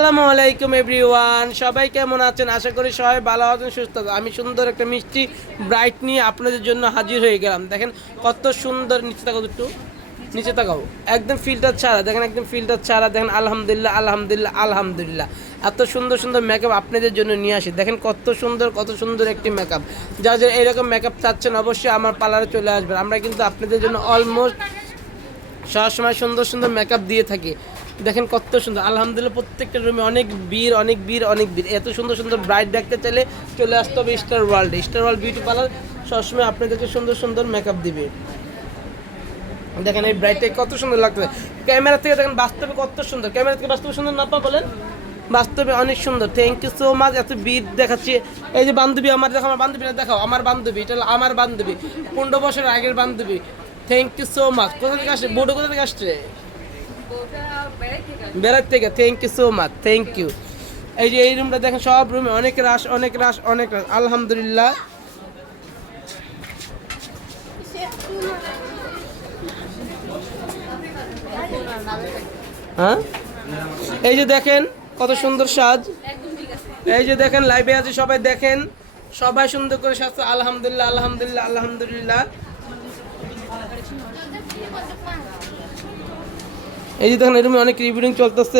আসসালামু আলাইকুম এভরিওয়ান, সবাই কেমন আছেন? আশা করি সবাই ভালো আছেন, সুস্থ আছেন। আমি সুন্দর একটা মিষ্টি ব্রাইট নিয়ে আপনাদের জন্য হাজির হয়ে গেলাম। দেখেন কত সুন্দর, নিচে তাকাও একটু, নিচে তাকাও, একদম ফিল্টার ছাড়া। দেখেন একদম ফিল্টার ছাড়া। দেখেন আলহামদুলিল্লাহ আলহামদুলিল্লাহ আলহামদুলিল্লাহ, এত সুন্দর সুন্দর মেকআপ আপনাদের জন্য নিয়ে আসি। দেখেন কত সুন্দর একটি মেকআপ। যারা এরকম মেকআপ চাচ্ছেন অবশ্যই আমার পার্লারে চলে আসবেন। আমরা কিন্তু আপনাদের জন্য অলমোস্ট সবসময় সুন্দর সুন্দর মেকআপ দিয়ে থাকি। দেখেন কত সুন্দর, আলহামদুলিল্লাহ। প্রত্যেকটা রুমে অনেক ভিড়। এত সুন্দর সুন্দর ব্রাইট দেখতে চাইলে চলে আসতে হবে স্টার ওয়ার্ল্ড বিউটি পার্লার। সবসময় আপনাদেরকে সুন্দর সুন্দর মেকআপ দিবে। দেখেন এই ব্রাইটটা কত সুন্দর লাগছে ক্যামেরা থেকে। দেখেন বাস্তবে কত সুন্দর, ক্যামেরা থেকে বাস্তবে সুন্দর না পা বলেন? বাস্তবে অনেক সুন্দর। Thank you so much. এত ভিড় দেখাচ্ছি। এই যে বান্ধবী আমার, দেখো আমার বান্ধবীটা দেখাও। আমার বান্ধবী, এটা হলো আমার বান্ধবী, 15 বছরের আগের বান্ধবী। Thank you so much. কোথা থেকে আসছে বোর্ডে? কোথা থেকে আসছে? বেড়ার থেকে। Thank you so much, thank you. এই যে এই রুমটা দেখেন, সব রুমে অনেক রাশ। আলহামদুলিল্লাহ। হ্যাঁ, এই যে দেখেন কত সুন্দর সাজ। এই যে দেখেন লাইভে আছে সবাই, দেখেন সবাই সুন্দর করে সাজছে। আলহামদুলিল্লাহ। এই যে দেখেন এই রুমে অনেক রিভিউডিং চলতেছে,